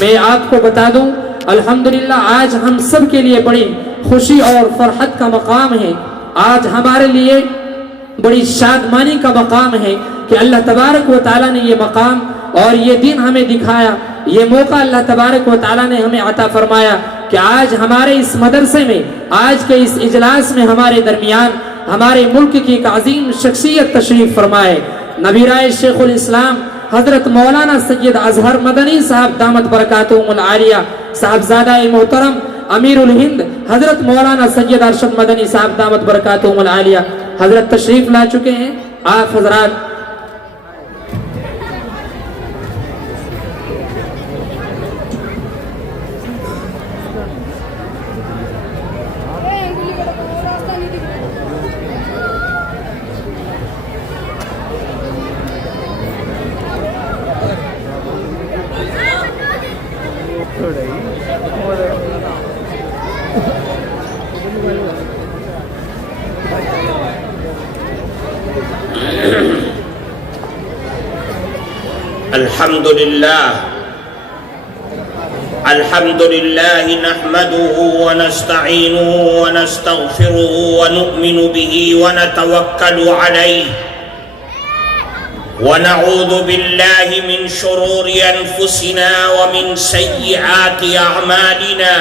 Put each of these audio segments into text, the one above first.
میں آپ کو بتا دوں الحمدللہ آج ہم سب کے لیے بڑی خوشی اور فرحت کا مقام ہے، آج ہمارے لیے بڑی شادمانی کا مقام ہے کہ اللہ تبارک و تعالیٰ نے یہ مقام اور یہ دن ہمیں دکھایا، یہ موقع اللہ تبارک و تعالیٰ نے ہمیں عطا فرمایا کہ آج ہمارے اس مدرسے میں، آج کے اس اجلاس میں ہمارے درمیان ہمارے ملک کی ایک عظیم شخصیت تشریف فرمائے، نبیرائے شیخ الاسلام حضرت مولانا سید اظہر مدنی صاحب دامت برکاتہم العالیہ، صاحبزادہ محترم امیر الہند حضرت مولانا سید ارشد مدنی صاحب دامت برکاتہم العالیہ حضرت تشریف لا چکے ہیں۔ آپ حضرات الحمد لله نحمده ونستعينه ونستغفره ونؤمن به ونتوكل عليه ونعوذ بالله من شرور أنفسنا ومن سيئات أعمالنا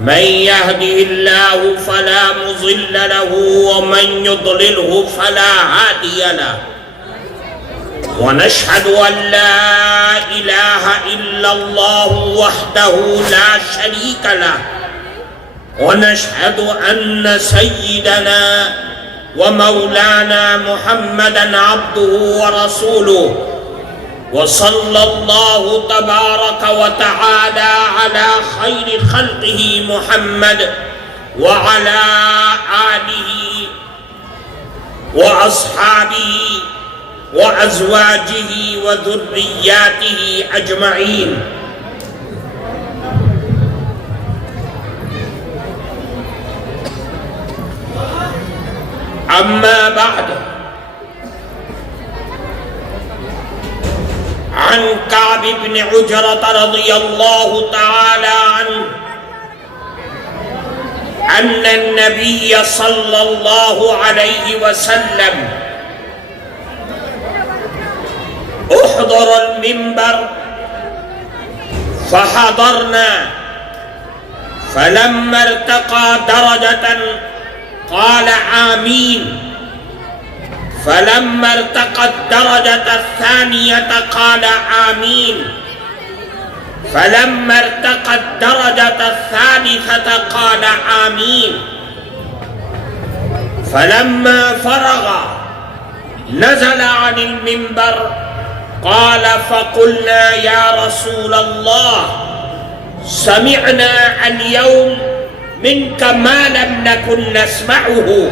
من يهده الله فلا مضل له ومن يضلله فلا هادي له ونشهد أن لا إله إلا الله وحده لا شريك له ونشهد أن سيدنا ومولانا محمدا عبده ورسوله وصلى الله تبارك وتعالى على خير خلقه محمد وعلى آله وأصحابه وأزواجه وذرياته أجمعين أما بعد عن كعب بن عجرة رضي الله تعالى عنه أن النبي صلى الله عليه وسلم احضر المنبر فحضرنا فلما ارتقى درجة قال آمين فلما ارتقى الدرجة الثانية قال آمين فلما ارتقى الدرجة الثالثة قال آمين فلما فرغ نزل عن المنبر قال فقلنا يا رسول الله سمعنا اليوم منك ما لم نكن نسمعه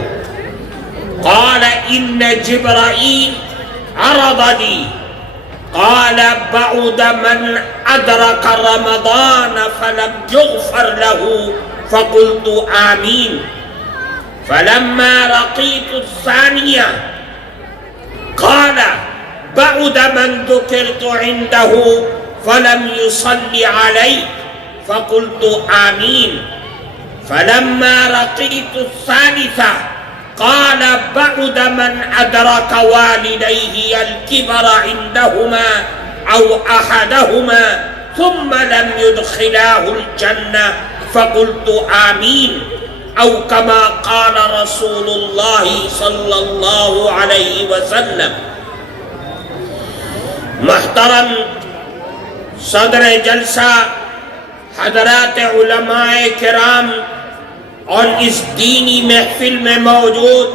قال إن جبرائيل عرض لي قال بعد من أدرك رمضان فلم يغفر له فقلت آمين فلما رقيت الثانية قال بعد من ذكرت عنده فلم يصلي عليك فقلت آمين فلما رقيت الثالثة قال بعد من أدرك والديه الكبر عندهما أو أحدهما ثم لم يدخلاه الجنة فقلت آمين أو كما قال رسول الله صلى الله عليه وسلم۔ محترم صدر جلسہ، حضرات علماء کرام اور اس دینی محفل میں موجود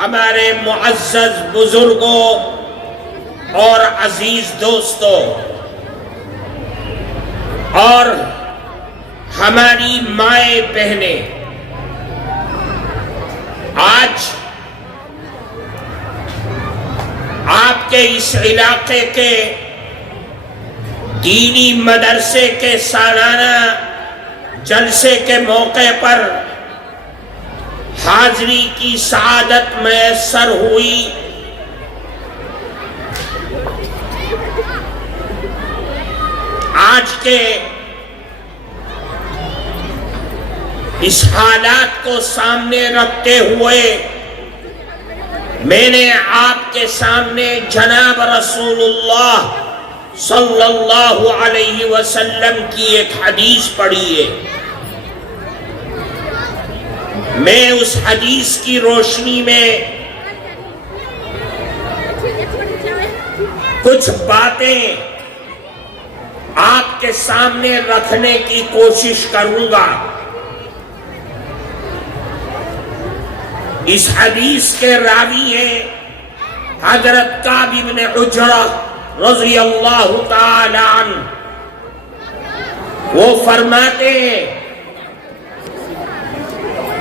ہمارے معزز بزرگوں اور عزیز دوستوں اور ہماری مائیں بہنیں، آج آپ کے اس علاقے کے دینی مدرسے کے سالانہ جلسے کے موقع پر حاضری کی سعادت میسر ہوئی۔ آج کے اس حالات کو سامنے رکھتے ہوئے میں نے آپ کے سامنے جناب رسول اللہ صلی اللہ علیہ وسلم کی ایک حدیث پڑھی ہے. میں اس حدیث کی روشنی میں کچھ باتیں آپ کے سامنے رکھنے کی کوشش کروں گا. اس حدیث کے راوی ہیں حضرت کعب بن عجرہ رضی اللہ تعالی عنہ. وہ فرماتے ہیں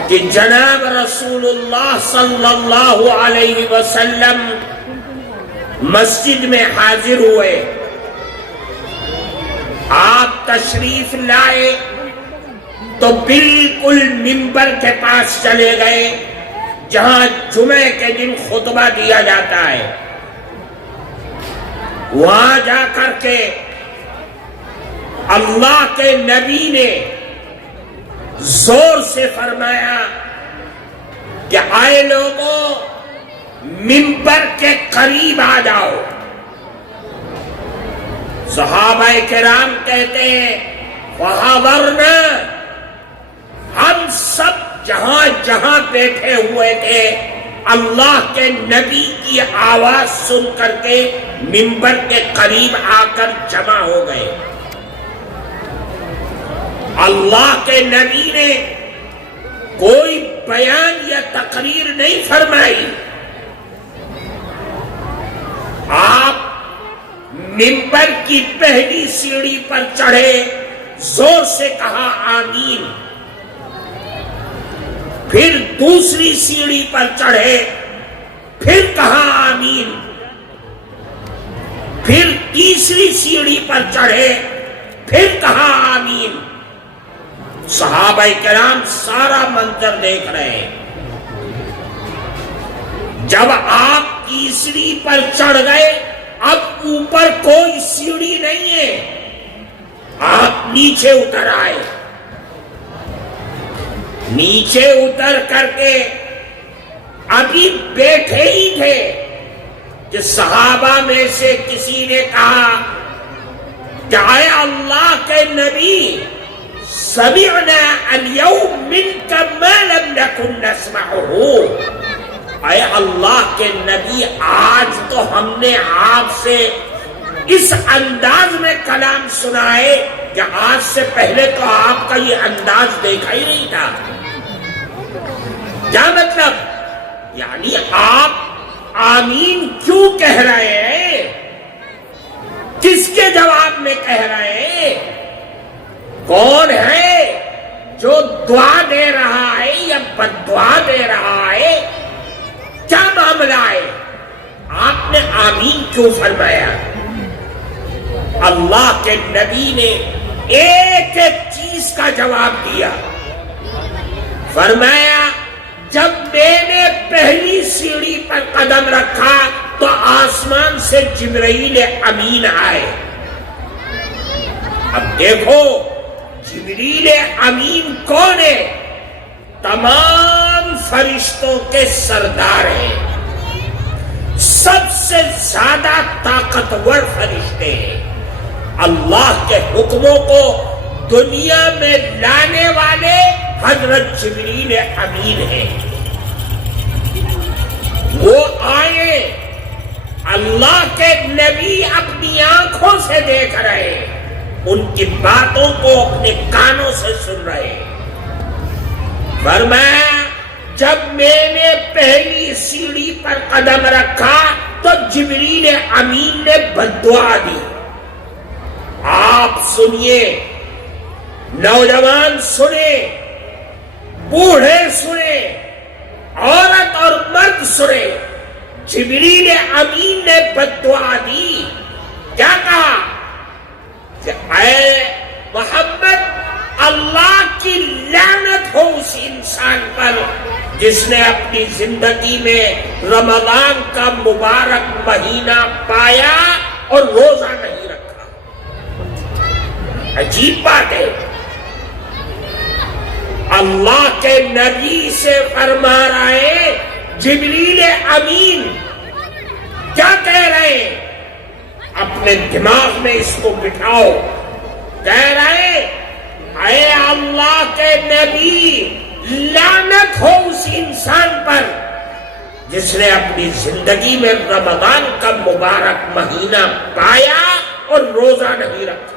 کہ جناب رسول اللہ صلی اللہ علیہ وسلم مسجد میں حاضر ہوئے. آپ تشریف لائے تو بالکل منبر کے پاس چلے گئے جہاں جمعے کے دن خطبہ دیا جاتا ہے. وہاں جا کر کے اللہ کے نبی نے زور سے فرمایا کہ آئے لوگوں منبر کے قریب آ جاؤ. صحابہ کرام کہتے ہیں وحاضرنا، ہم سب جہاں جہاں بیٹھے ہوئے تھے اللہ کے نبی کی آواز سن کر کے منبر کے قریب آ کر جمع ہو گئے. اللہ کے نبی نے کوئی بیان یا تقریر نہیں فرمائی. آپ منبر کی پہلی سیڑھی پر چڑھے، زور سے کہا آمین. پھر دوسری سیڑھی پر چڑھے، پھر کہا آمین. پھر تیسری سیڑھی پر چڑھے، پھر کہا آمین. صحابہ کرام سارا منظر دیکھ رہے ہیں. جب آپ تیسری پر چڑھ گئے، اب اوپر کوئی سیڑھی نہیں ہے، آپ نیچے اتر آئے. نیچے اتر کر کے ابھی بیٹھے ہی تھے کہ صحابہ میں سے کسی نے کہا کہ اے اللہ کے نبی، سمعنا اليوم منك ما لم نكن نسمعه. اے اللہ کے نبی، آج تو ہم نے آپ سے اس انداز میں کلام سنا ہے کہ آج سے پہلے تو آپ کا یہ انداز دیکھا ہی نہیں تھا. کیا مطلب؟ یعنی آپ آمین کیوں کہہ رہے ہیں؟ کس کے جواب میں کہہ رہے ہیں؟ کون ہے جو دعا دے رہا ہے یا بد دعا دے رہا ہے؟ کیا معاملہ ہے؟ آپ نے آمین کیوں فرمایا؟ اللہ کے نبی نے ایک ایک چیز کا جواب دیا. فرمایا جب میں نے پہلی سیڑھی پر قدم رکھا تو آسمان سے جبرائیل امین آئے. اب دیکھو جبرائیل امین کون ہے؟ تمام فرشتوں کے سردار ہیں، سب سے زیادہ طاقتور فرشتے ہیں. اللہ کے حکموں کو دنیا میں لانے والے حضرت جبرائیل امین ہیں. وہ آئے، اللہ کے نبی اپنی آنکھوں سے دیکھ رہے ہیں، ان کی باتوں کو اپنے کانوں سے سن رہے ہیں. فرمایا جب میں نے پہلی سیڑھی پر قدم رکھا تو جبرائیل امین نے بد دعا دی. آپ سنیے، نوجوان سنے، بوڑھے سنے، عورت اور مرد سنے. جبرائیل امین نے بد دعا دی. کیا کہا کہ اے محمد، اللہ کی لعنت ہو اس انسان پر جس نے اپنی زندگی میں رمضان کا مبارک مہینہ پایا اور روزہ نہیں رکھا. عجیب بات ہے، اللہ کے نبی سے فرما رہا ہے، جبریل امین کیا کہہ رہے ہیں؟ اپنے دماغ میں اس کو بٹھاؤ، کہہ رہے اے اللہ کے نبی، لعنت ہو اس انسان پر جس نے اپنی زندگی میں رمضان کا مبارک مہینہ پایا اور روزہ نہیں رکھا۔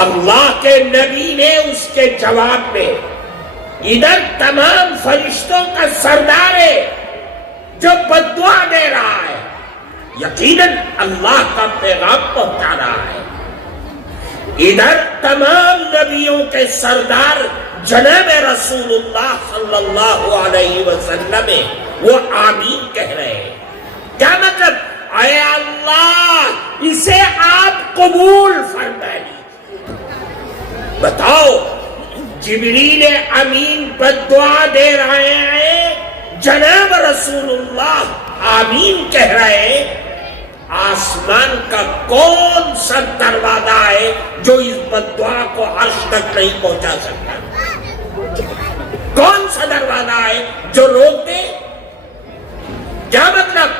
اللہ کے نبی نے اس کے جواب میں ادھر تمام فرشتوں کا سردار ہے جو بددعا دے رہا ہے، یقیناً اللہ کا پیغام پہنچا رہا ہے، ادھر تمام نبیوں کے سردار جناب رسول اللہ صلی اللہ علیہ وسلم وہ آمین کہہ رہے ہیں۔ کیا مطلب؟ اے اللہ اسے آپ قبول فرما لیجیے۔ بتاؤ، جبریل امین بددعا دے رہے ہیں، جناب رسول اللہ آمین کہہ رہے ہیں، آسمان کا کون سا دروازہ ہے جو اس بددعا کو عرش تک نہیں پہنچا سکتا؟ کون سا دروازہ ہے جو روک دے؟ کیا مطلب؟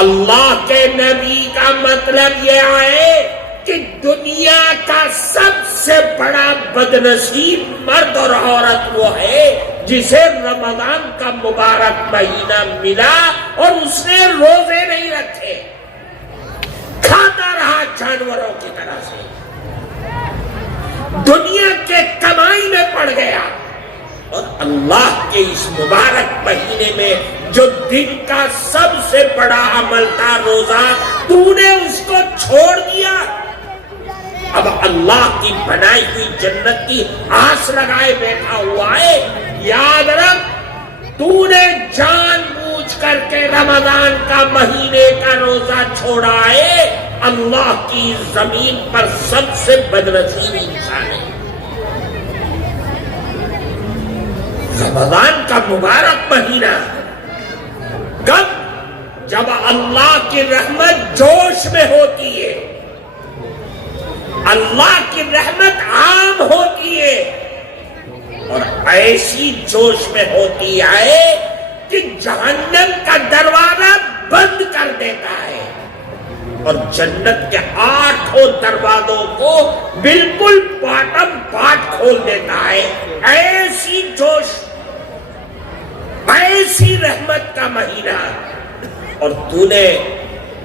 اللہ کے نبی کا مطلب یہ ہے کہ دنیا کا سب سے بڑا بدنصیب مرد اور عورت وہ ہے جسے رمضان کا مبارک مہینہ ملا اور اس نے روزے نہیں رکھے، کھاتا رہا جانوروں کی طرح سے، دنیا کے کمائی میں پڑ گیا، اور اللہ کے اس مبارک مہینے میں جو دن کا سب سے بڑا عمل تھا روزہ، تو نے اس کو چھوڑ دیا۔ اب اللہ کی بنائی ہوئی جنت کی آس لگائے بیٹھا ہوا ہے۔ یاد رکھ، تو نے جان بوجھ کر کے رمضان کا مہینے کا روزہ چھوڑا ہے، اللہ کی زمین پر سب سے بدنصیب انسان ہے۔ رمضان کا مبارک مہینہ کب؟ جب اللہ کی رحمت جوش میں ہوتی ہے، اللہ کی رحمت عام ہوتی ہے، اور ایسی جوش میں ہوتی ہے کہ جہنم کا دروازہ بند کر دیتا ہے اور جنت کے 8 دروازوں کو بالکل باٹم پاٹ کھول دیتا ہے۔ ایسی جوش، ایسی رحمت کا مہینہ، اور تو نے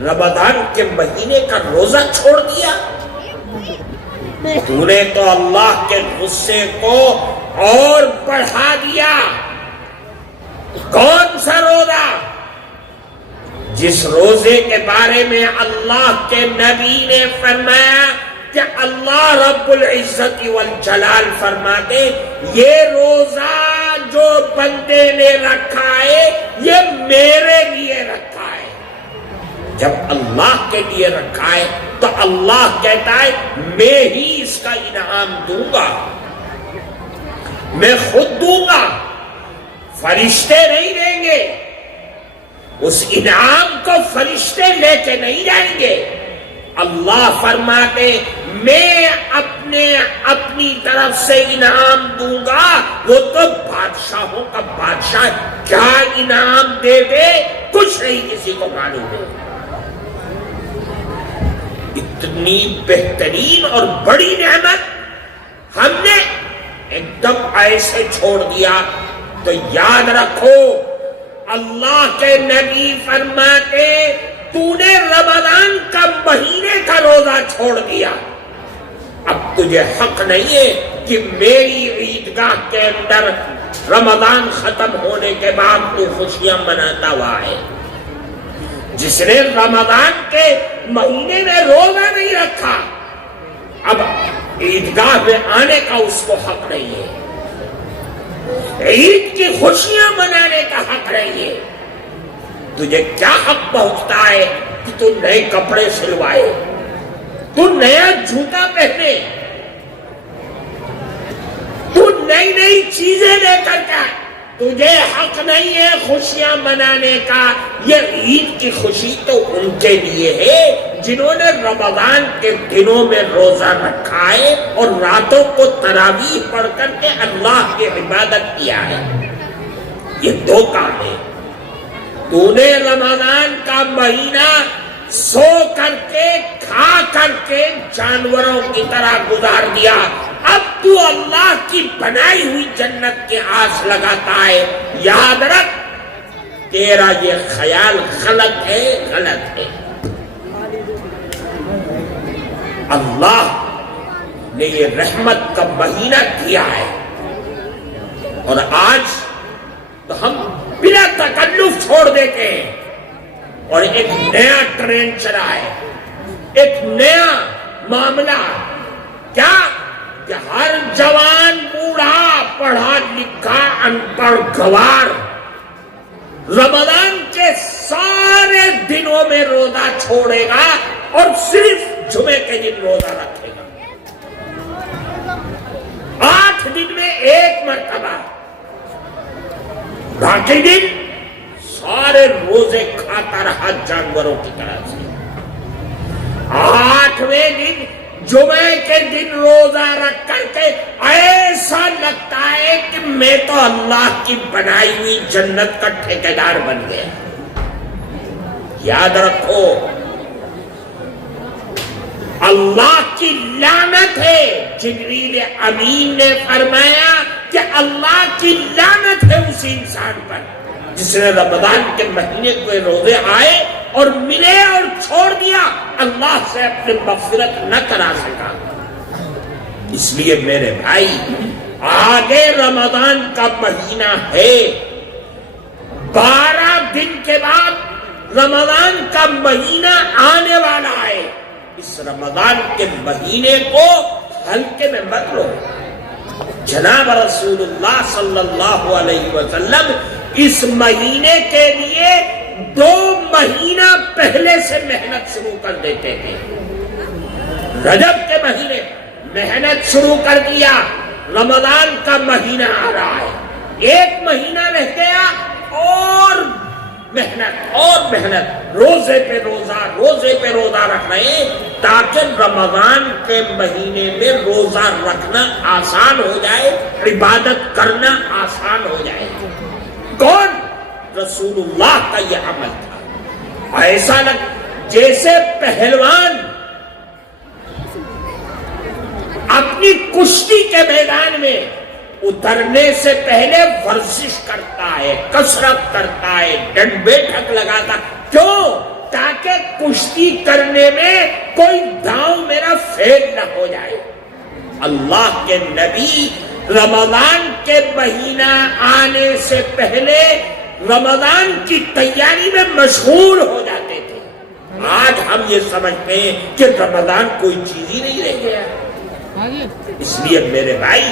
رمضان کے مہینے کا روزہ چھوڑ دیا۔ تو نے تو اللہ کے غصے کو اور بڑھا دیا۔ کون سا روزہ؟ جس روزے کے بارے میں اللہ کے نبی نے فرمایا کہ اللہ رب العزت والجلال فرماتے، یہ روزہ جو بندے نے رکھا ہے یہ میرے لیے رکھا ہے۔ جب اللہ کے لیے رکھا ہے تو اللہ کہتا ہے میں ہی اس کا انعام دوں گا، میں خود دوں گا، فرشتے نہیں دیں گے۔ اس انعام کو فرشتے لے کے نہیں جائیں گے۔ اللہ فرماتے میں اپنی طرف سے انعام دوں گا، وہ تو بادشاہوں کا بادشاہ کیا انعام دے دے کچھ نہیں کسی کو معلوم ہے۔ اتنی بہترین اور بڑی نعمت ہم نے ایک دم ایسے چھوڑ دیا۔ تو یاد رکھو، اللہ کے نبی فرماتے تو نے رمضان کا مہینے کا روزہ چھوڑ دیا، اب تجھے حق نہیں ہے کہ میری عیدگاہ کے اندر رمضان ختم ہونے کے بعد تو خوشیاں مناتا ہوا ہے۔ جس نے رمضان کے مہینے میں روزہ نہیں رکھا، اب عیدگاہ میں آنے کا اس کو حق نہیں ہے، عید کی خوشیاں منانے کا حق نہیں ہے۔ تجھے کیا حق پہنچتا ہے کہ تو نئے کپڑے سلوائے، تو نیا جوتا پہنے، تو نئی نئی چیزیں لے کر کے تجھے حق نہیں ہے خوشیاں منانے کا. یہ عید کی خوشی تو ان کے لیے ہے جنہوں نے رمضان کے دنوں میں روزہ رکھا ہے اور راتوں کو تراویح پڑھ کر کے اللہ کی عبادت کیا ہے. یہ دو کام ہے. تو نے رمضان کا مہینہ سو کر کے کھا کر کے جانوروں کی طرح گزار دیا. اب تو اللہ کی بنائی ہوئی جنت کی آس لگاتا ہے. یاد رکھ تیرا یہ خیال غلط ہے، غلط ہے. اللہ نے یہ رحمت کا مہینہ کیا ہے اور آج تو ہم بلا تکلف چھوڑ دیتے ہیں اور ایک نیا ٹرینڈ چلا ہے، ایک نیا معاملہ. کیا کہ ہر جوان بوڑھا پڑھا لکھا ان پڑھ گوار رمضان کے سارے دنوں میں روزہ چھوڑے گا اور صرف جمعے کے دن روزہ رکھے گا. 8 دن میں ایک مرتبہ، باقی دن سارے روزے کھاتا رہا جانوروں کی طرح سے. 8ویں دن جمعے کے دن روزہ رکھ کر کے ایسا لگتا ہے کہ میں تو اللہ کی بنائی ہوئی جنت کا ٹھیکیدار بن گیا. یاد رکھو اللہ کی لعنت ہے. جبریل امین نے فرمایا کہ اللہ کی لعنت ہے اس انسان پر جس نے رمضان کے مہینے کو روزے آئے اور ملے اور چھوڑ دیا، اللہ سے اپنی مغفرت نہ کرا سکا. اس لیے میرے بھائی آگے رمضان کا مہینہ ہے. 12 دن کے بعد رمضان کا مہینہ آنے والا ہے. اس رمضان کے مہینے کو ہلکے میں مت لو. جناب رسول اللہ صلی اللہ علیہ وسلم اس مہینے کے لیے 2 مہینہ پہلے سے محنت شروع کر دیتے تھے. رجب کے مہینے محنت شروع کر دیا، رمضان کا مہینہ آ رہا ہے، 1 مہینہ رہ گیا اور محنت، روزے پہ روزہ رکھ رہے ہیں تاکہ رمضان کے مہینے میں روزہ رکھنا آسان ہو جائے، عبادت کرنا آسان ہو جائے. کون؟ رسول اللہ کا یہ عمل تھا. ایسا لگ جیسے پہلوان اپنی کشتی کے میدان میں اترنے سے پہلے ورزش کرتا ہے، کسرت کرتا ہے، ڈنڈ بیٹھک لگاتا. کیوں؟ تاکہ کشتی کرنے میں کوئی داؤں میرا فیل نہ ہو جائے. اللہ کے نبی رمضان کے مہینہ آنے سے پہلے رمضان کی تیاری میں مشغول ہو جاتے تھے. آج ہم یہ سمجھتے ہیں کہ رمضان کوئی چیز ہی نہیں رہ گیا. اس لیے میرے بھائی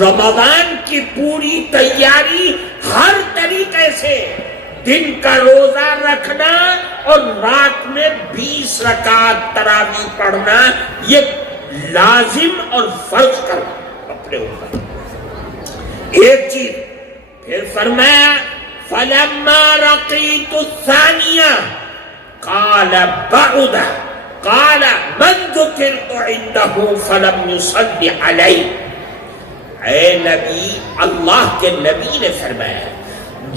رمضان کی پوری تیاری ہر طریقے سے، دن کا روزہ رکھنا اور رات میں 20 رکعت تراویح پڑھنا، یہ لازم اور فرض کرنا اپنے اوپر. ایک چیز پھر فرمایا فَلَمَّا رَقِيتُ الثَّانِيَةَ قَالَ بَعُدَ قَالَ مَنْ ذُكِرْتُ عِنْدَهُ فَلَمْ يُصَلِّ عَلَيْهِ. اے نبی، اللہ کے نبی نے فرمایا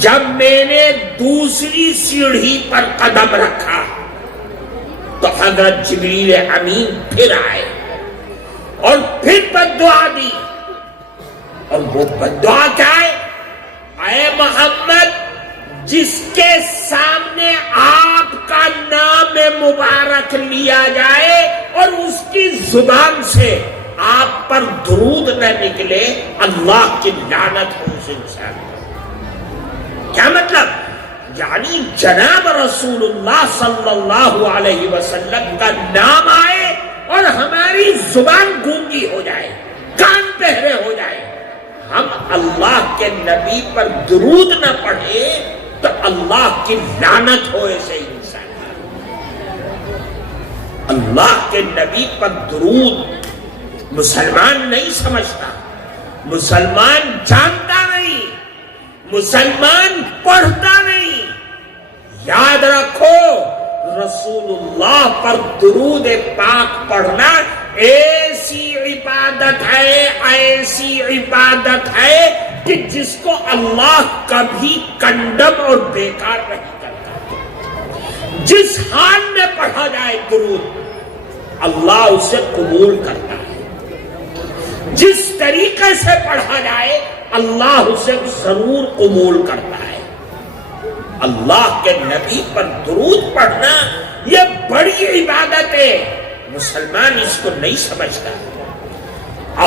جب میں نے دوسری سیڑھی پر قدم رکھا تو حضرت جبریل امین پھر آئے اور پھر بددعا دی. اور وہ بددعا کیا ہے؟ اے محمد، جس کے سامنے آپ کا نام مبارک لیا جائے اور اس کی زبان سے آپ پر درود نہ نکلے، اللہ کی لعنت ہو اس انسان پر. کیا مطلب؟ یعنی جناب رسول اللہ صلی اللہ علیہ وسلم کا نام آئے اور ہماری زبان گونگی ہو جائے، کان بہرے ہو جائے، ہم اللہ کے نبی پر درود نہ پڑھے تو اللہ کی لعنت ہو ایسے انسان. اللہ کے نبی پر درود مسلمان نہیں سمجھتا، مسلمان جانتا نہیں، مسلمان پڑھتا نہیں. یاد رکھو رسول اللہ پر درود پاک پڑھنا ایسی عبادت ہے کہ جس کو اللہ کبھی کنڈم اور بیکار نہیں کرتا. جس حال میں پڑھا جائے درود اللہ اسے قبول کرتا ہے. جس طریقے سے پڑھا جائے اللہ اسے ضرور قبول کرتا ہے. اللہ کے نبی پر درود پڑھنا یہ بڑی عبادت ہے. مسلمان اس کو نہیں سمجھتا.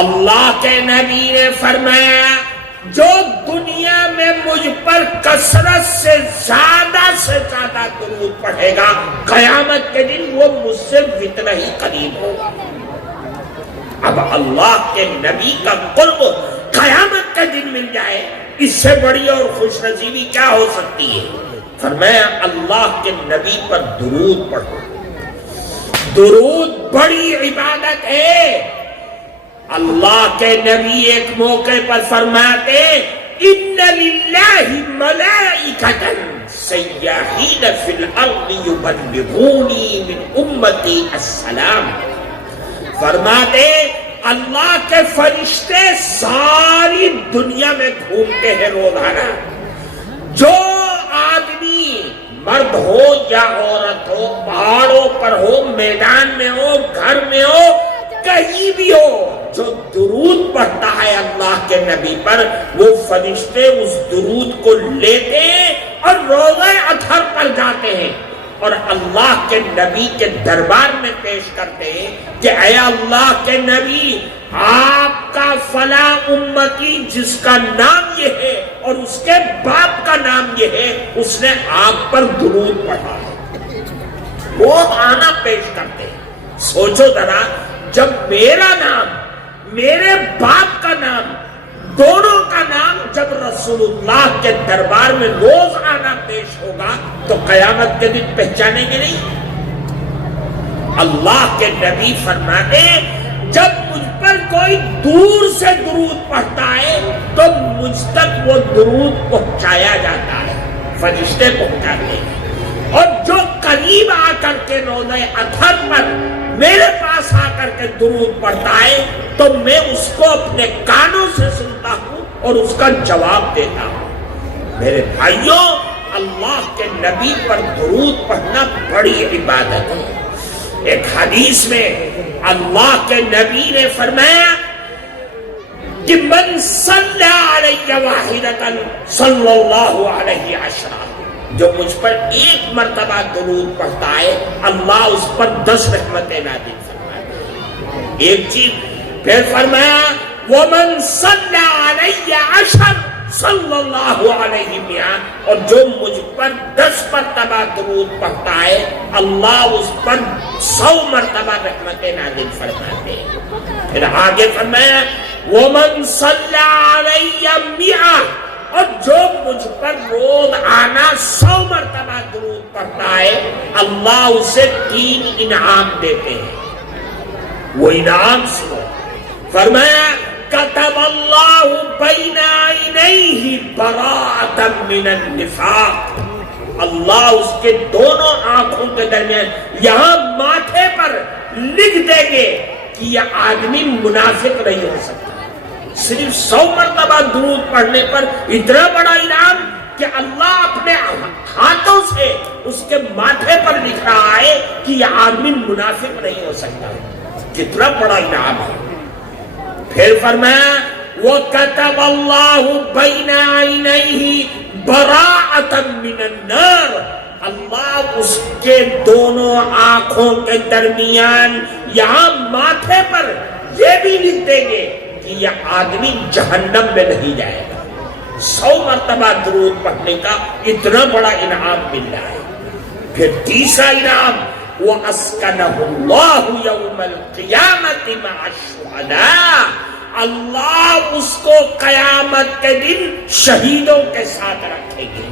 اللہ کے نبی نے فرمایا جو دنیا میں مجھ پر کثرت سے زیادہ درود پڑھے گا قیامت کے دن وہ مجھ سے اتنا ہی قریب ہوگا. اب اللہ کے نبی کا قرب قیامت کا دن مل جائے اس سے بڑی اور خوش نصیبی کیا ہو سکتی ہے. فرمایا اللہ کے نبی پر درود پڑھو. درود بڑی عبادت ہے. اللہ کے نبی ایک موقع پر فرماتے ان للہ ملائکۃ سیاحین فی الارض یبلغونی من امتی السلام. فرماتے اللہ کے فرشتے ساری دنیا میں گھومتے ہیں روزانہ. جو آدمی مرد ہو یا عورت ہو, پہاڑوں پر ہو, میدان میں ہو, گھر میں ہو, کہیں بھی ہو, جو درود پڑھتا ہے اللہ کے نبی پر وہ فرشتے اس درود کو لیتے ہیں اور روزہ اطہر پر جاتے ہیں اور اللہ کے نبی کے دربار میں پیش کرتے ہیں کہ اے اللہ کے نبی آپ کا فلاں امتی جس کا نام یہ ہے اور اس کے باپ کا نام یہ ہے اس نے آپ پر درود پڑھا ہے. وہ آنا پیش کرتے ہیں. سوچو ذرا جب میرا نام میرے باپ کا نام دونوں کا نام جب رسول اللہ کے دربار میں روز آنا پیش ہوگا تو قیامت کے دن پہچانیں گے نہیں. اللہ کے نبی فرماتے جب مجھ پر کوئی دور سے درود پڑھتا ہے تو مجھ تک وہ درود پہنچایا جاتا ہے, فرشتے پہنچاتے ہیں. اور جو قریب آ کر کے روزہ اطہر پر میرے پاس آ کر کے درود پڑھتا ہے تو میں اس کو اپنے کانوں سے سنتا ہوں اور اس کا جواب دیتا ہوں. میرے بھائیوں اللہ کے نبی پر درود پڑھنا بڑی عبادت ہے. ایک حدیث میں اللہ کے نبی نے فرمایا کہ من صلی علیہ واحدۃ صلی اللہ علیہ عشرہ, جو مجھ پر ایک مرتبہ درود پڑھتا ہے اللہ اس پر 10 رحمتیں نازل فرماتے ہیں. ایک چیز پھر فرمایا ومن صلی علیہ عشر صلی اللہ علیہ وسلم, اور جو مجھ پر 10 مرتبہ درود پڑھتا ہے اللہ اس پر 100 مرتبہ رحمتیں نازل فرماتے ہیں. پھر آگے فرمایا ومن صلی علیہ 100, اور جو مجھ پر روز آنا 100 مرتبہ درود پڑھتا ہے اللہ اسے 3 انعام دیتے ہیں. وہ انعام سنو. فرمایا کتب اللہ بین عینیہ براءۃ من النفاق, اللہ اس کے دونوں آنکھوں کے درمیان یہاں ماتھے پر لکھ دیں گے کہ یہ آدمی منافق نہیں ہو سکتا. صرف 100 مرتبہ درود پڑھنے پر اتنا بڑا انعام کہ اللہ اپنے ہاتھوں سے اس کے ماتھے پر لکھ رہا ہے کہ یہ آدمی منافق نہیں ہو سکتا. کتنا بڑا انعام ہے. پھر فرمایا وَكَتَبَ اللَّهُ بَيْنَ عَيْنَيْهِ بَرَاءَةً مِّنَ النَّارِ, اللہ اس کے دونوں آنکھوں کے درمیان یہاں ماتھے پر یہ بھی لکھ دیں گے کہ یہ آدمی جہنم میں نہیں جائے گا. 100 مرتبہ درود پڑھنے کا اتنا بڑا انعام مل رہا ہے. پھر تیسرا انعام وَأَسْكَنَهُ اللَّهُ يَوْمَ الْقِيَامَةِ مَعَ الشُّهَدَاءِ, اللہ اس کو قیامت کے دن شہیدوں کے ساتھ رکھیں گے.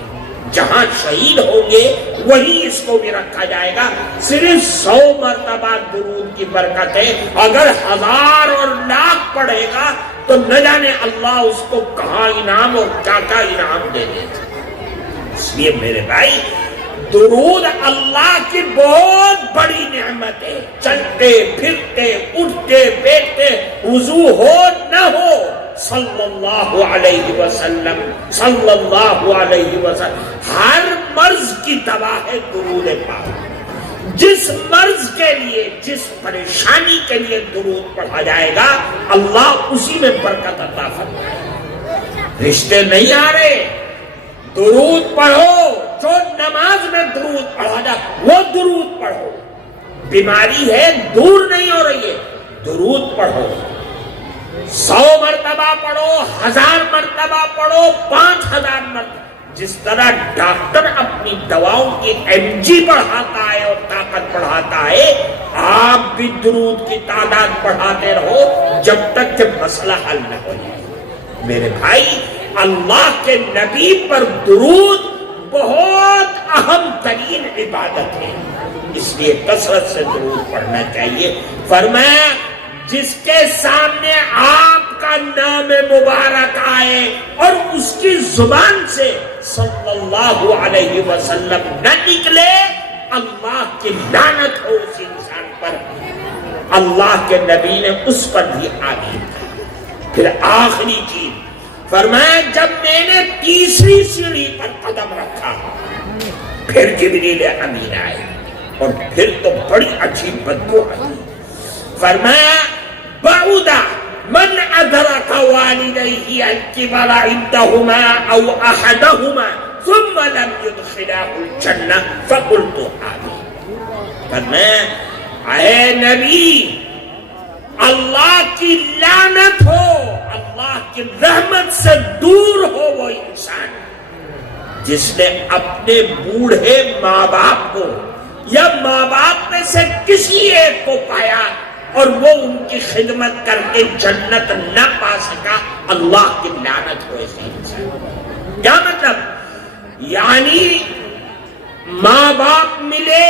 جہاں شہید ہوں گے وہیں اس کو بھی رکھا جائے گا. صرف 100 مرتبہ درود کی برکت ہے. اگر 1000 اور لاکھ پڑھے گا تو نہ جانے اللہ اس کو کہاں انعام اور کیا کیا انعام دے دے. اس لیے میرے بھائی درود اللہ کی بہت بڑی نعمت ہے. چلتے پھرتے اٹھتے بیٹھتے وضو ہو نہ ہو صلی اللہ علیہ وسلم صلی اللہ علیہ وسلم ہر مرض کی دوا ہے درود پاک. جس مرض کے لیے جس پریشانی کے لیے درود پڑھا جائے گا اللہ اسی میں برکت عطا فرمائے گا. رشتے نہیں آ رہے درود پڑھو. جو نماز میں درود پڑھا جائے وہ درود پڑھو. بیماری ہے دور نہیں ہو رہی ہے درود پڑھو. 100 مرتبہ پڑھو 1000 مرتبہ پڑھو 5000 مرتبہ. جس طرح ڈاکٹر اپنی دواؤں کی mg بڑھاتا ہے اور طاقت بڑھاتا ہے آپ بھی درود کی تعداد بڑھاتے رہو جب تک کہ مسئلہ حل نہ ہو جائے. میرے بھائی اللہ کے نبی پر درود بہت اہم ترین عبادت ہے. اس لیے کثرت سے درود پڑھنا چاہیے. فرمایا جس کے سامنے آپ کا نام مبارک آئے اور اس کی زبان سے صلی اللہ علیہ وسلم نہ نکلے اللہ کی لعنت ہو اس انسان پر. اللہ کے نبی نے اس پر بھی آمین کہا. پھر آخری چیز فرمایا جب میں نے تیسری سیڑھی پر قدم رکھا پھر جبریل امین آئے اور پھر تو بڑی عجیب بدبو آئی. فرمایا بعودا من ادرک والدیہ الکبر عندہما او احدہما ثم لم يدخلاه الجنہ فقلت آمین. فرمایا اے نبی اللہ کی لعنت ہو اللہ کی رحمت سے دور ہو وہ انسان جس نے اپنے بوڑھے ماں باپ کو یا ماں باپ میں سے کسی ایک کو پایا اور وہ ان کی خدمت کر کے جنت نہ پا سکا. اللہ کی لعنت ہو ایسے انسان. کیا مطلب؟ یعنی ماں باپ ملے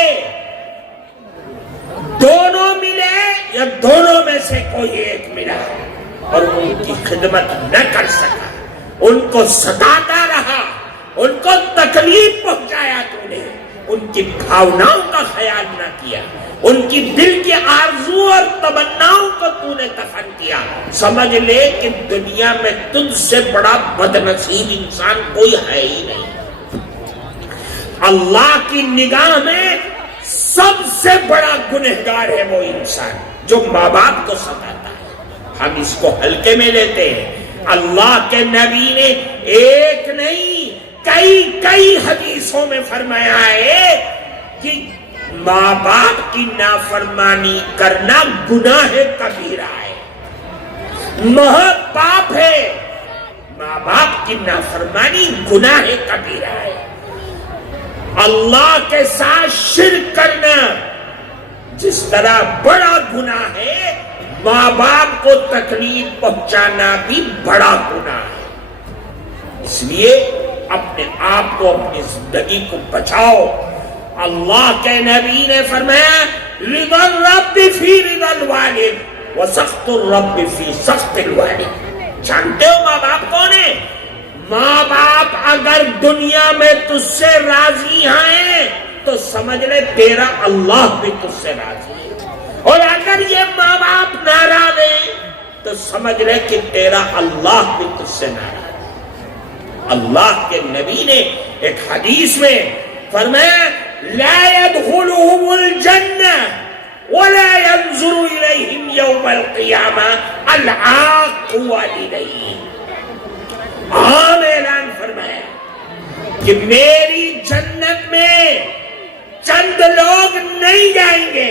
دونوں ملے یا دونوں میں سے کوئی ایک ملا اور ان کی خدمت نہ کر سکا ان کو ستاتا رہا ان کو تکلیف پہنچایا تو نے ان کی بھاوناؤں کا خیال نہ کیا ان کی دل کی آرزو اور تمناؤں کو تو نے دفن کیا. سمجھ لے کہ دنیا میں تجھ سے بڑا بدنصیب انسان کوئی ہے ہی نہیں. اللہ کی نگاہ میں سب سے بڑا گنہگار ہے وہ انسان جو ماں باپ کو ستاتا ہے. ہم اس کو ہلکے میں لیتے ہیں. اللہ کے نبی نے ایک نہیں کئی حدیثوں میں فرمایا ہے کہ ماں باپ کی نافرمانی کرنا گناہ کبیرہ ہے. ماں باپ ہے ماں باپ کی نافرمانی گناہ کبیرہ ہے. اللہ کے ساتھ شرک کرنا جس طرح بڑا گناہ ہے ماں باپ کو تکلیف پہنچانا بھی بڑا گناہ ہے. اس لیے اپنے آپ کو اپنی زندگی کو بچاؤ. اللہ کے نبی نے فرمایا رضا الرب فی رضا الوالد وسخط الرب فی سخط الوالد. جانتے ہو ماں باپ کون ہے؟ ماں باپ اگر دنیا میں تجھ سے راضی ہیں تو سمجھ لے تیرا اللہ بھی تجھ سے راضی ہے اور اگر یہ ماں باپ ناراض ہیں تو سمجھ لے کہ تیرا اللہ بھی تجھ سے ناراض. اللہ کے نبی نے ایک حدیث میں فرمایا لا يدخلهم الجنہ ولا ينظر الیہم یوم القیامہ العاق والدیہ. عام اعلان فرمایا کہ میری جنت میں چند لوگ نہیں جائیں گے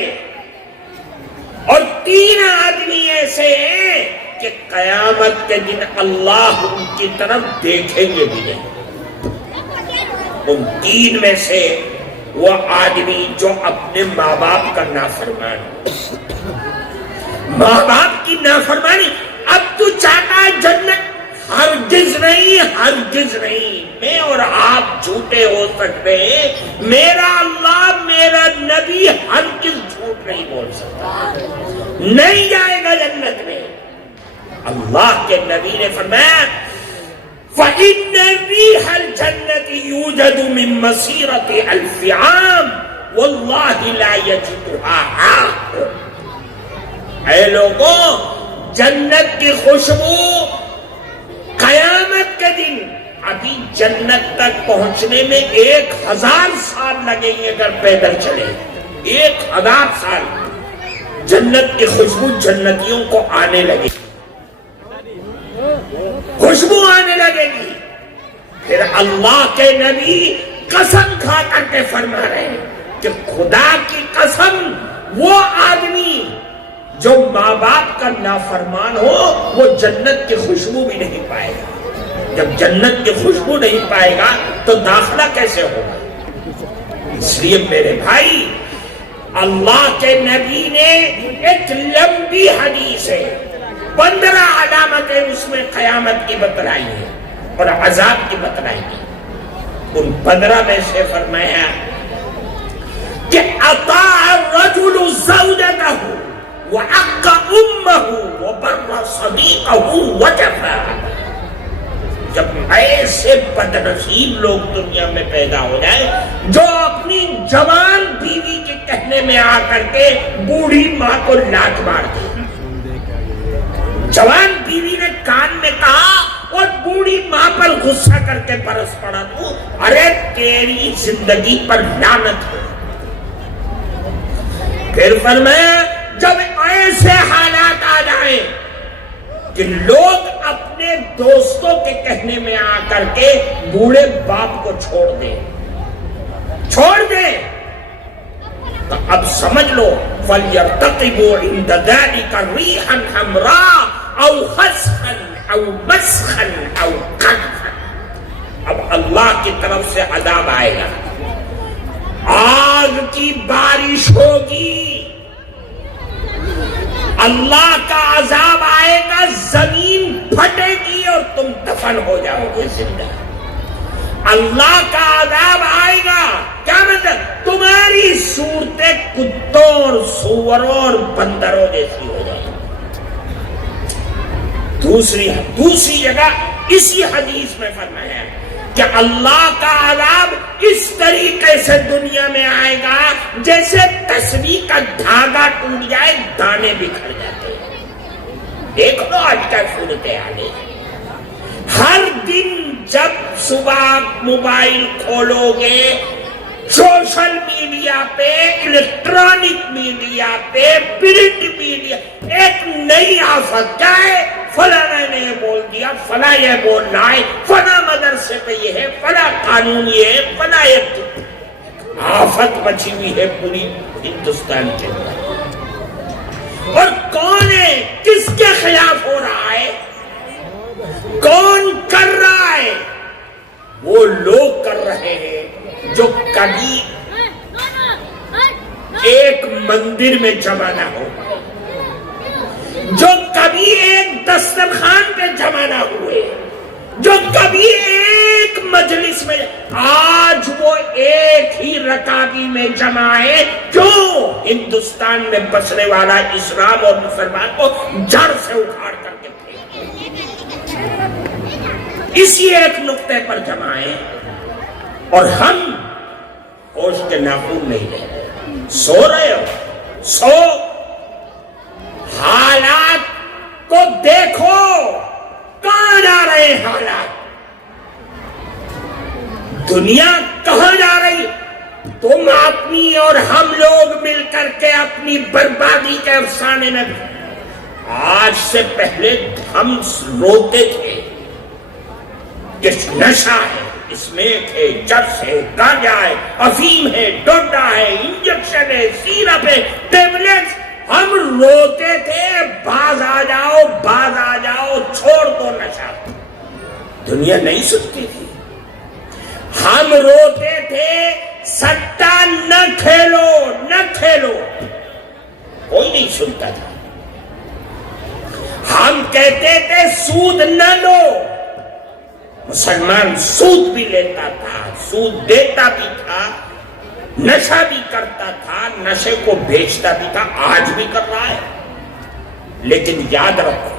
اور 3 آدمی ایسے ہیں کہ قیامت کے دن اللہ ان کی طرف دیکھیں گے بھی نہیں. ان 3 میں سے وہ آدمی جو اپنے ماں باپ کا نافرمان ماں باپ کی نافرمانی. اب تو چاہتا ہے جنت ہرگز نہیں. میں اور آپ جھوٹے ہو سکتے ہیں میرا اللہ میرا نبی ہرگز جھوٹ نہیں بول سکتا. نہیں جائے گا جنت میں. اللہ کے نبی نے فرمایا فَإِنَّ رِيحَ الْجَنَّةِ يُوجَدُ مِن مَّسِيرَةِ أَلْفِ عَامٍ وَاللَّهِ لَا يَجِدُهَا عَاقٌ۔ اے لوگوں، جنت کی خوشبو قیامت کے دن، ابھی جنت تک پہنچنے میں 1000 سال لگیں گے اگر پیدل چلے، 1000 سال جنت کی خوشبو جنتیوں کو آنے لگے گی، خوشبو آنے لگے گی۔ پھر اللہ کے نبی قسم کھا کر کے فرما رہے ہیں کہ خدا کی قسم، وہ آدمی جو ماں باپ کا نافرمان ہو وہ جنت کی خوشبو بھی نہیں پائے گا۔ جب جنت کی خوشبو نہیں پائے گا تو داخلہ کیسے ہوگا؟ اس لیے میرے بھائی، اللہ کے نبی نے ایک لمبی حدیث ہے، 15 علامتیں اس میں قیامت کی بتلائی ہیں اور عذاب کی بتلائی ہیں۔ ان 15 میں سے فرمایا کہ اطاع الرجل زوجته وعق امه وبر صديقه وجفا۔ جب ایسے بدنصیب لوگ دنیا میں پیدا ہو جائے جو اپنی جوان بیوی کے کہنے میں آ کر کے بوڑھی ماں کو لات مار دے، جوان بیوی نے کان میں کہا اور بوڑھی ماں پر غصہ کر کے برس پڑا، تو ارے تیری زندگی پر لعنت ہو۔ پھر فرمایا جب ایسے حالات آ جائیں کہ لوگ اپنے دوستوں کے کہنے میں آ کر کے بوڑھے باپ کو چھوڑ دیں تو اب سمجھ لو فَلْيَرْتَقِبُوا عِنْدَ ذَلِكَ رِيحًا حَمْرَاءَ أَوْ خَسْخًا أَوْ مَسْخًا أَوْ قَدْفًا۔ اب اللہ کی طرف سے عذاب آئے گا، آگ کی بارش ہوگی، اللہ کا عذاب آئے گا، زمین پھٹے گی اور تم دفن ہو جاؤ گے زندہ۔ اللہ کا عذاب آئے گا، کیا مطلب؟ تمہاری صورتیں کتوں اور سوروں اور بندروں جیسی ہو جائیں۔ دوسری جگہ اسی حدیث میں فرمایا ہے کہ اللہ کا عذاب اس طریقے سے دنیا میں آئے گا جیسے تسبیح کا دھاگا ٹوٹ جائے، دانے بکھر جاتے ہیں۔ دیکھ لو آج کا صورتحال ہے، ہر دن جب صبح موبائل کھولو گے، سوشل میڈیا پہ، الیکٹرانک میڈیا پہ، پرنٹ میڈیا، ایک نئی آفت کیا ہے؟ فلاں نے یہ بول دیا، فلاں یہ بول رہا ہے، فلاں مدرسے پہ یہ ہے، فلاں قانون یہ ہے، فلاں یہ آفت مچی ہوئی ہے پوری ہندوستان کے اندر۔ اور کون ہے؟ کس کے خلاف ہو رہا ہے؟ کون کر رہا ہے؟ وہ لوگ کر رہے ہیں جو کبھی ایک مندر میں جمع نہ ہو، جو کبھی ایک دسترخوان پہ جمع نہ ہوئے، جو کبھی ایک مجلس میں، آج وہ ایک ہی رکابی میں جمع ہے۔ کیوں؟ ہندوستان میں بسنے والا اسلام اور مسلمان کو جڑ سے اکھاڑ کر کے اسی ایک نقطے پر جمع ہے، اور ہم ہوش کے ناخن نہیں لے، سو رہے ہو، سو حالات کو دیکھو، کہاں جا رہے ہیں حالات، دنیا کہاں جا رہی؟ تم اپنی اور ہم لوگ مل کر کے اپنی بربادی کے افسانے میں، آج سے پہلے ہم روتے تھے کہ نشہ ہے، اسمیک ہے، چرس ہے، گانجا ہے، افیم ہے، ڈوڈا ہے، انجیکشن ہے، سیرپ ہے، ٹیبلٹس، ہم روتے تھے باز آ جاؤ، باز آ جاؤ، چھوڑ دو نشہ۔ دنیا نہیں سنتی تھی، ہم روتے تھے سٹا نہ کھیلو، نہ کھیلو، کوئی نہیں سنتا تھا۔ ہم کہتے تھے سود نہ لو، مسلمان سود بھی لیتا تھا، سود دیتا بھی تھا، نشہ بھی کرتا تھا، نشے کو بیچتا بھی تھا، آج بھی کر رہا ہے۔ لیکن یاد رکھو،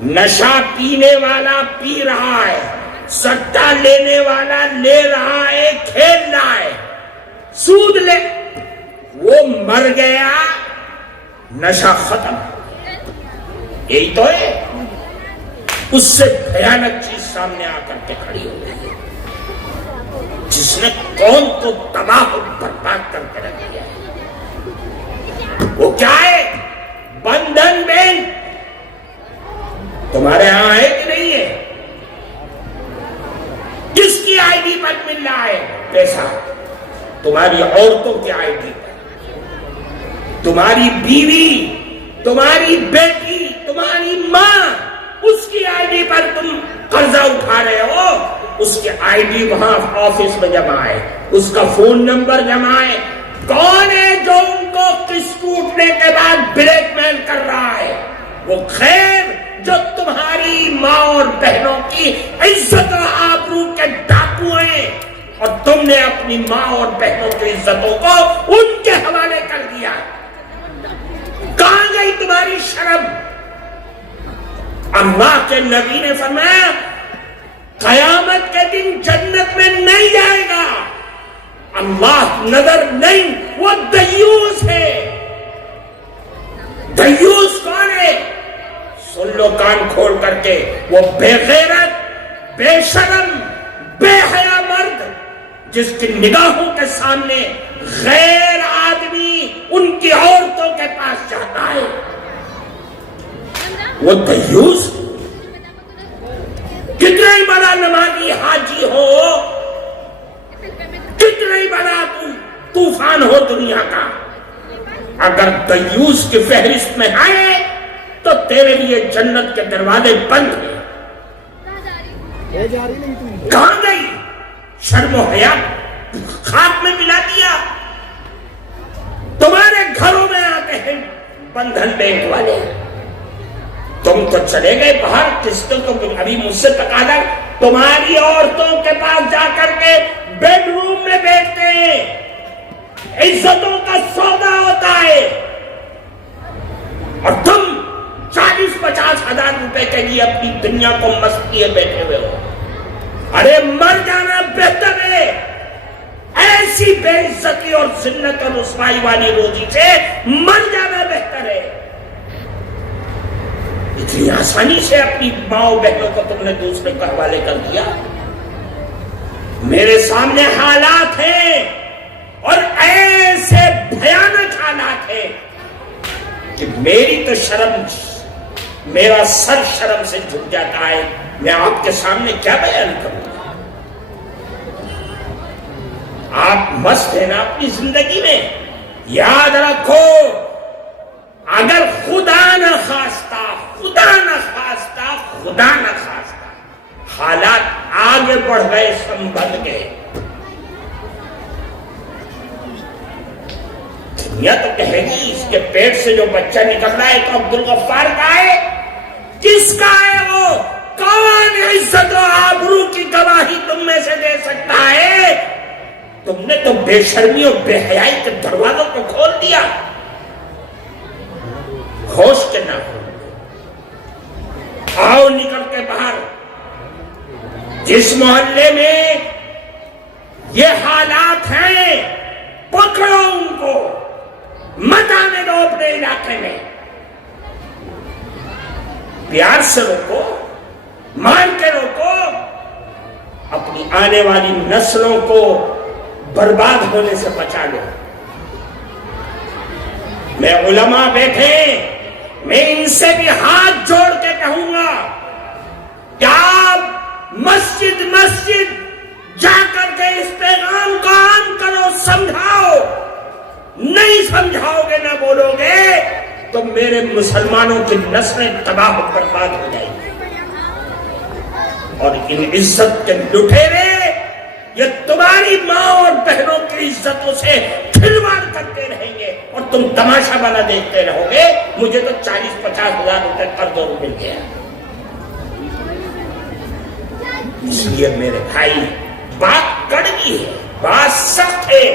نشہ پینے والا پی رہا ہے, سٹا لینے والا لے رہا ہے, کھیل رہا ہے, سود لے, وہ مر گیا, نشہ ختم. یہی تو ہے. اس سے بھیانک چیز سامنے آ کر کے کھڑی ہو گئی ہے, جس نے قوم کو تباہ و برباد کر کے رکھ دیا ہے. وہ کیا ہے؟ بندھن بینک. تمہارے ہاں ہے کہ نہیں ہے؟ کس کی آئی ڈی پر مل رہا ہے پیسہ؟ تمہاری عورتوں کی آئی ڈی پر, تمہاری بیوی, تمہاری بیٹی, تمہاری ماں, اس کی آئی ڈی پر تم قرضہ اٹھا رہے ہو. اس کی آئی ڈی وہاں آفس میں جمع ہے, اس کا فون نمبر جمع ہے. کون ہے جو ان کو قسط ٹوٹنے کے بعد بلیک میل کر رہا ہے؟ وہ خیر جو تمہاری ماں اور بہنوں کی عزت و آبرو کے ڈاکو ہیں, اور تم نے اپنی ماں اور بہنوں کی عزتوں کو ان کے حوالے کر دیا. کہاں گئی تمہاری شرم؟ اللہ کے نبی نے فرمایا قیامت کے دن جنت میں نہیں جائے گا, اللہ نظر نہیں, وہ دیوس ہے. دیوس کون ہے؟ سن لو کان کھول کر کے, وہ بے غیرت, بے شرم, بے حیا مرد جس کی نگاہوں کے سامنے غیر آدمی ان کی عورتوں کے پاس جاتا ہے, وہ دیوس. کتنا ہی بڑا نمازی حاجی ہو, کتنا ہی بڑا طوفان ہو دنیا کا, اگر دیوس کی فہرست میں آئے تو تیرے لیے جنت کے دروازے بند ہیں. کہاں گئی شرم و حیا؟ خاک میں ملا دیا. تمہارے گھروں میں آتے ہیں بندھن بینک والے, تم تو چلے گئے باہر قسطوں کو. ابھی مجھ سے تقاضا, تمہاری عورتوں کے پاس جا کر کے بیڈ روم میں بیٹھتے ہیں, عزتوں کا سودا ہوتا ہے, اور تم 40-50 ہزار روپے کے لیے اپنی دنیا کو مست کیے بیٹھے ہوئے ہو. ارے مر جانا بہتر ہے. ایسی بے عزتی اور ذلت اور رسوائی والی روزی سے مر جانا بہتر ہے. اتنی آسانی سے اپنی ماں بہنوں کو تم نے دوسرے کے حوالے کر دیا. میرے سامنے حالات ہیں, اور ایسے بھیانک حالات ہیں کہ میری تو شرم, میرا سر شرم سے جھک جاتا ہے. میں آپ کے سامنے کیا بیان کروں گا؟ آپ مست ہیں نا اپنی زندگی میں. یاد رکھو, اگر خدا نہ خواستہ, خدا نہ خواستہ, خدا نہ خواستہ حالات آگے بڑھ گئے, سنبھل گئے, دنیا تو کہے گی اس کے پیٹ سے جو بچہ نکل رہا ہے تو عبدالغفار کا ہے. کس کا ہے وہ؟ کون عزت و آبرو کی گواہی تم میں سے دے سکتا ہے؟ تم نے تو بے شرمی اور بے حیائی کے دروازوں کو کھول دیا. ہوش کے نہ ہو, آؤ نکل کے باہر. جس محلے میں یہ حالات ہیں پکڑو ان کو, مت آنے دو اپنے علاقے میں. پیار سے روکو, مان کے روکو, اپنی آنے والی نسلوں کو برباد ہونے سے بچا لو. میں علماء بیٹھے, میں ان سے بھی ہاتھ جوڑ کے کہوں گا کہ آپ مسجد مسجد جا کر کے اس پیغام کو عام کرو, سمجھاؤ. نہیں سمجھاؤ گے, نہ بولو گے تو میرے مسلمانوں کی نسلیں تباہ و برباد ہو جائیں گی. اور ان عزت کے لٹیرے یہ تمہاری ماں اور بہنوں کی عزتوں سے کھلواڑ کرتے رہیں گے, اور تم تماشا والا دیکھتے رہو گے. مجھے تو 40-50 ہزار روپے قرض اور مل گیا. اس لیے میرے بھائی, بات کڑوی ہے, بات سخت ہے,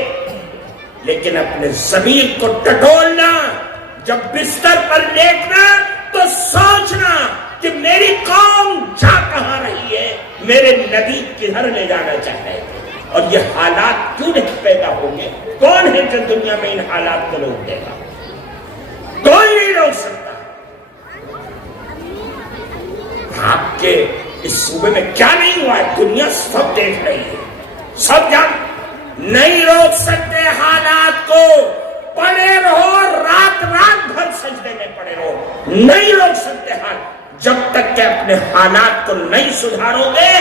لیکن اپنے ضمیر کو ٹٹولنا, جب بستر پر لیٹنا تو سوچنا کہ میری قوم جا کہاں رہی ہے، میرے نبی کدھر لے جانا چاہ رہے تھے، اور یہ حالات کیوں نہیں پیدا ہوں گے؟ کون ہے جو دنیا میں ان حالات کو روک دے گا؟ کوئی نہیں روک سکتا۔ آپ کے اس صوبے میں کیا نہیں ہوا ہے، دنیا سب دیکھ رہی ہے، سب جان نہیں روک سکتے حالات کو، پڑے رہو رات بھر سجدے میں پڑے رہو، نہیں روک سکتے حال، جب تک کہ اپنے حالات کو نہیں سدھارو گے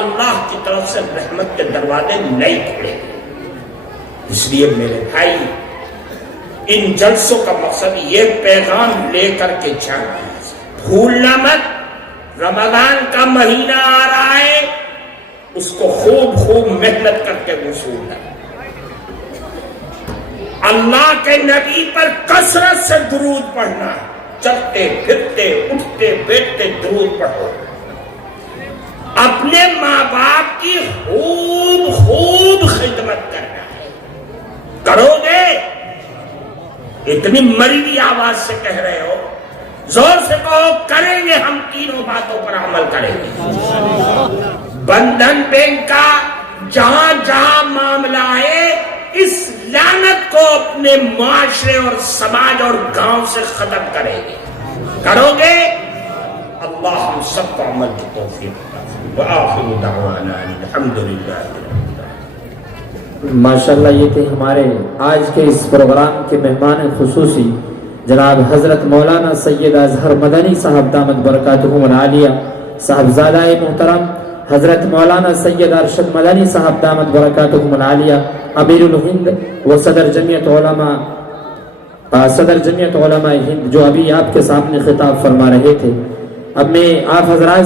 اللہ کی طرف سے رحمت کے دروازے نہیں کھلیں گے۔ اس لیے میرے بھائی، ان جلسوں کا مقصد یہ پیغام لے کر کے جانا ہے، بھولنا مت، رمضان کا مہینہ آ رہا ہے، اس کو خوب محنت کر کے وصول ہے۔ اللہ کے نبی پر کثرت سے درود پڑھنا، چلتے پھرتے اٹھتے بیٹھتے درود پڑھو، اپنے ماں باپ کی خوب خدمت کرنا ہے، کرو گے؟ اتنی مری ہوئی آواز سے کہہ رہے ہو، زور سے کہو کریں گے، ہم تینوں باتوں پر عمل کریں گے۔ بندھن بینک کا جہاں جہاں معاملہ ہے، اس لعنت کو اپنے معاشرے اور سماج اور گاؤں سے ختم کریں گے، کرو گے؟ اللہ ہم سب کو عمل کی توفیق عطا فرمائے۔ وآخر دعوانا الحمدللہ۔ ماشاءاللہ یہ تھے ہمارے آج کے اس پروگرام کے مہمان خصوصی جناب حضرت مولانا سید اظہر مدنی صاحب دامت برکاتہم العالیہ، صاحبزادہ محترم حضرت مولانا سید ارشد مدنی صاحب دامت برکاتہم العالیہ، امیر الہند و صدر جمعیت علماء ہند، جو ابھی آپ کے سامنے خطاب فرما رہے تھے۔ اب میں آپ حضرات